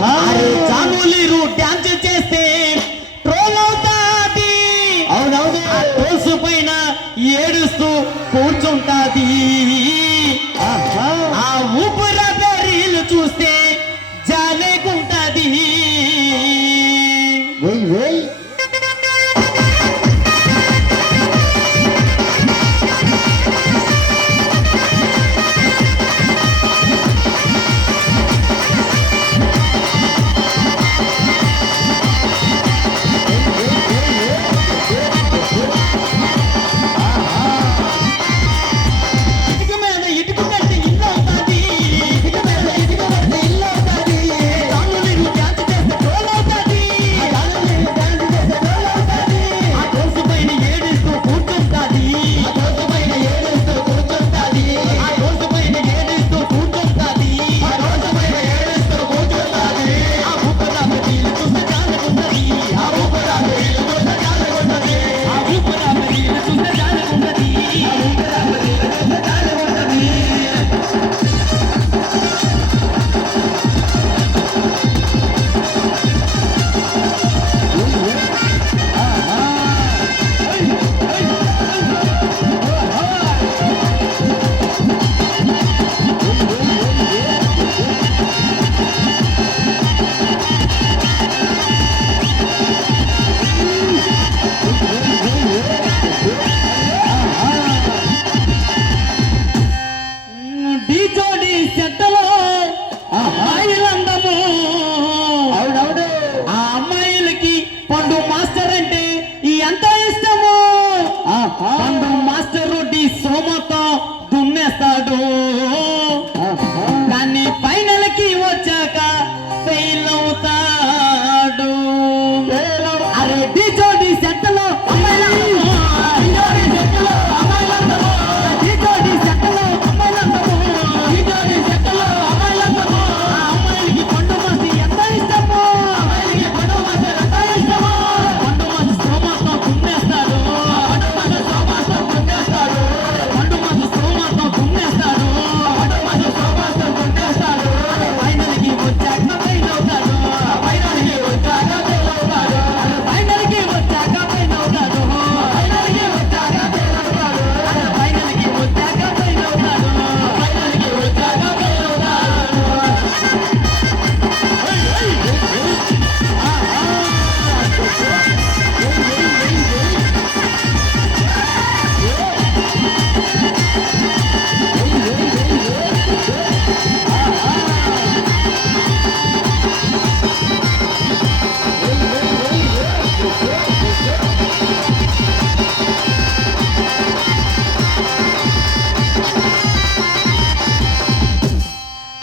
జానులీరు dance చేస్తే troll అవుతాది. అవునవును. ఆ ట్రోల్స్ పైన ఏడుస్తూ కూర్చుంటాది. ఆ ఊపిరాపే రీల్ చూస్తే జాలేకుంటాది. వెయ్ వెయ్ ఇటుక మీద ఇటుక పెడితే ఇల్లు అవుతాది. ఇటుక మీద ఇటుక పడితే ఇల్లు అవుతాది. జానులీరు డాన్స్ చేస్తే ట్రోల్ అవుతాది. జానులీరు డాన్స్ చేస్తే ట్రోల్ అవుతాది. ఆ ట్రోల్స్ పైన ఏడుస్తూ కూర్చుంటాది. ఆ ట్రోల్స్ పైన ఏడుస్తూ కూర్చుంటాది. ఆ ట్రోల్స్ పైన ఏడుస్తూ కూర్చుంటాది. ఆ ట్రోల్స్ పైన ఏడుస్తూ కూర్చుంటాది. ఆ ఊపిరాపే రీల్ చూస్తే జాలేకుంటాది. ఆ ఊపిరాపే రీల్ చూస్తే జాలుకుంటది. ఆ ఊపిరాపే రీల్ చూస్తే జాలేకుంటాది. ఆ ఊపిరాపే రీల్ చూస్తే జాలుకుంటది. డీజోడి సెట్టలో అమ్మాయిలందము. అవునవును. ఆ అమ్మాయిలకి పండు మాస్టర్ అంటే ఎంత ఇష్టము. పండు మాస్టర్ డి సోమతో దున్నేస్తాడు. కానీ ఫైనల్ కి వచ్చాక ఫెయిల్ అవుతాడు. అరే డీజోడి సెట్టలో అమ్మాయిలందము. డీజోడి సెట్టలో అమ్మాయిలందము. డీజోడి సెట్టలో అమ్మాయిలందము. డీజోడి సెట్టలో అమ్మాయిలందము. ఆ అమ్మాయిలకి పండు మాస్టర్ ఎంత ఇష్టము. అమ్మాయిలకి పండు మాస్టర్ ఎంత ఇష్టము. పండు మాస్టర్ సోమతో దున్నేస్తాడు. పండు మాస్టర్ సోమతో దున్నేస్తాడు. పండు మాస్టర్ సోమతో దున్నేస్తాడు. పండు మాస్టర్ సోమతో దున్నేస్తాడు. ఫైనల్ కి వచ్చాక ఫెయిల్ అవుతాడు. ఫైనల్ కి వచ్చాక ఫెయిల్ అవుతాడు. ఫైనల్ కి వచ్చాక ఫెయిల్ అవుతాడు. ఫైనల్ కి వచ్చాక ఫెయిల్ అవుతాడు. ఫైనల్ కి వచ్చాక ఫెయిల్ అవుతాడు. ఫైనల్ కి వచ్చాక ఫెయిల్ అవుతాడు.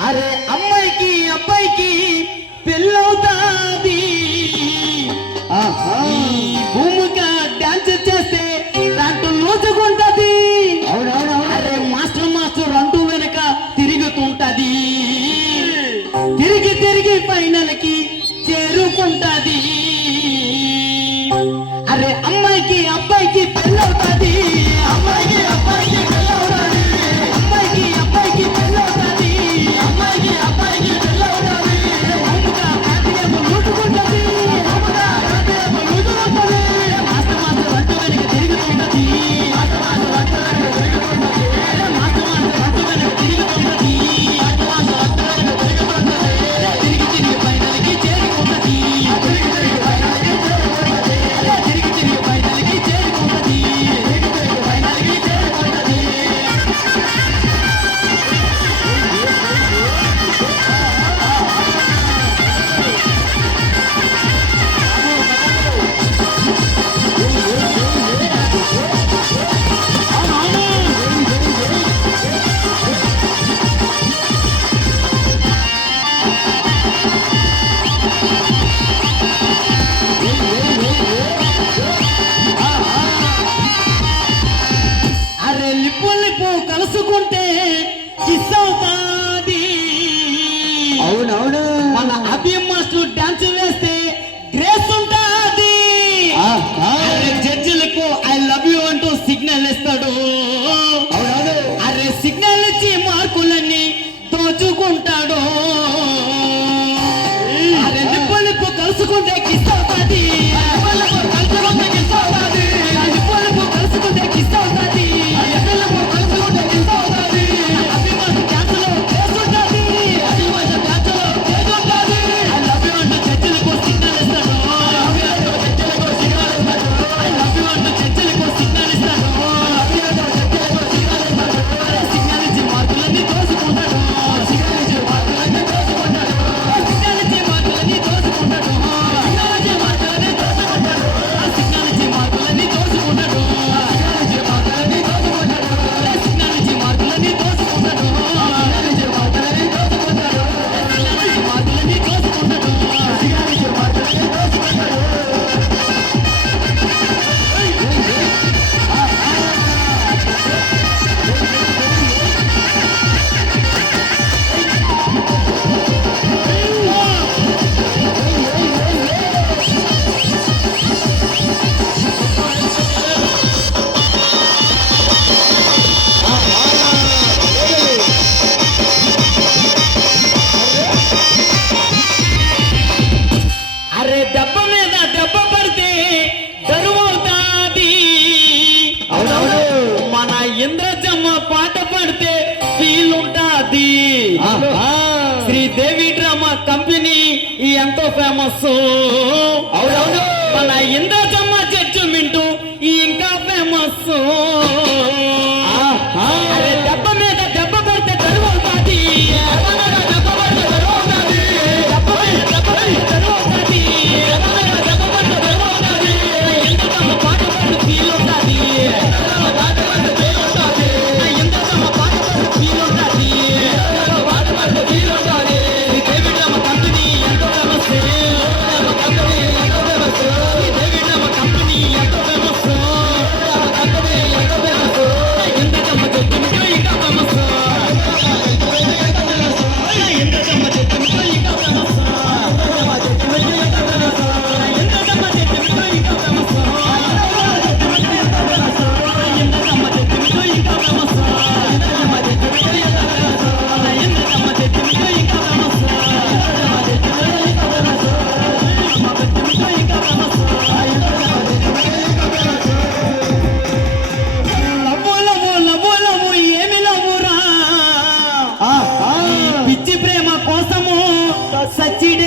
అరే అమ్మాయికి అబ్బాయికి పెళ్ళవుతాది. ఈ భూమిగా డాన్స్ చేస్తే దాంట్లో లూచుకుంటది. అవునవును. అరే మాస్టర్ మాస్టర్ అంటూ వెనక తిరుగుతుంటది. తిరిగి తిరిగి ఫైనల్ కి చేరుకుంటది. అరే అమ్మాయికి అబ్బాయికి పెళ్ళవుతాది. అమ్మాయికి అబ్బాయికి పెళ్ళవుతాది. అమ్మాయికి అబ్బాయికి పెళ్ళవుతాది. అమ్మాయికి అబ్బాయికి పెళ్ళవుతాది. భూమిగా కాంతియేమో లూచుకుంటది. భూమిగా కాంతియేమో లూచుకుంటది. మాస్టర్ మాస్టర్ అంటూ వెనక తిరుగుతుంటది. మాస్టర్ మాస్టర్ అంటూ వెనక తిరుగుతుంటది. మాస్టర్ మాస్టర్ అంటూ వెనక తిరుగుతుంటది. మాస్టర్ మాస్టర్ అంటూ వెనక తిరుగుతుంటది. తిరిగి తిరిగి ఫైనల్ కి కలుసుకుంటే కిస్ అవుతాది ఎఫ్ఎల్ఎఫ్ కలుసుకుంటే కిస్ అవుతాది ఎఫ్ఎల్ఎఫ్ కలుసుకుంటే కిస్ అవుతాది ఎఫ్ఎల్ఎఫ్ కలుసుకుంటే కిస్ అవుతాది అభిమాన డాన్స్లో చేస్తుంటాది అభిమాన డాన్స్లో చేస్తుంటాది ఐ లవ్ యు అంటూ చర్చలకు సిగ్నల్ ఇస్తాడు ఐ లవ్ యు అంటూ చర్చలకు సిగ్నల్ ఇస్తాడు సిగ్నల్ ఇచ్చి మార్కులన్నీ దోసుకుంటాడు సిగ్నల్ ఇచ్చి మార్కులన్నీ దోసుకుంటాడు సిగ్నల్ ఇచ్చి మార్కులన్నీ దోసుకుంటాడు సిగ్నల్ ఇచ్చి మార్కులన్నీ దోసుకుంటాడు సిగ్నల్ ఇచ్చి మార్కులన్నీ దోసుకుంటాడు సిగ్నల్ ఇచ్చి మార్కులన్నీ దోసుకుంటాడు సిగ్నల్ ఇచ్చి మార్కులన్నీ దోసుకుంటాడు సిగ్నల్ ఇచ్చి మార్కులన్నీ దోసుకుంటాడు అరే దెబ్బ మీద దెబ్బ పడితే దరువవుతాది అవునవును. మన ఇంద్రజమ్మ పాట పడితే ఫీల్ ఉంటాది ఆహా. శ్రీదేవి డ్రామా కంపెనీ ఎంతో ఫేమస్ అవునవును. మన ఇంద్రజమ్మ జడ్జిమెంట్ ఇంకా ఫేమస్ అరే దెబ్బ మీద దెబ్బ పడితే దరువవుతాది దెబ్బ మీద దెబ్బ పడితే దరువవుతాది దెబ్బ మీద దెబ్బ పడితే దరువవుతాది దెబ్బ మీద దెబ్బ పడితే దరువవుతాది ఇంద్రజమ్మ పాట పడితే ఫీల్ ఉంటాది పాట పడితే ఫీల్ ఉంటాది ఇంద్రజమ్మ పాట పడితే ఫీల్ ఉంటాది పాట పడితే ఫీల్ ఉంటాది శ్రీదేవి డ్రామా కంపెనీ ఎంతో ఫేమస్ కంపెనీ ఎంతో ఫేమస్ శ్రీదేవి డ్రామా కంపెనీ ఎంతో ఫేమస్ కంపెనీ ఎంతో ఫేమస్ ఇంద్రజమ్మ జడ్జిమెంట్ ఇంకా ఫేమస్ ఇంద్రజమ్మ జడ్జిమెంట్ ఇంకా ఫేమస్ ఇంద్రజమ్మ జడ్జిమెంట్ ఇంకా ఫేమస్ ఇంద్రజమ్మ జడ్జిమెంట్ ఇంకా ఫేమస్ ఇంద్రజమ్మ జడ్జిమెంట్ ఇంద్రజమ్మ జడ్జిమెంట్ ఇంకా famous love love love love ఏమి లవ్వురా ఆహా. పిచ్చి ప్రేమ కోసము సచ్చిడే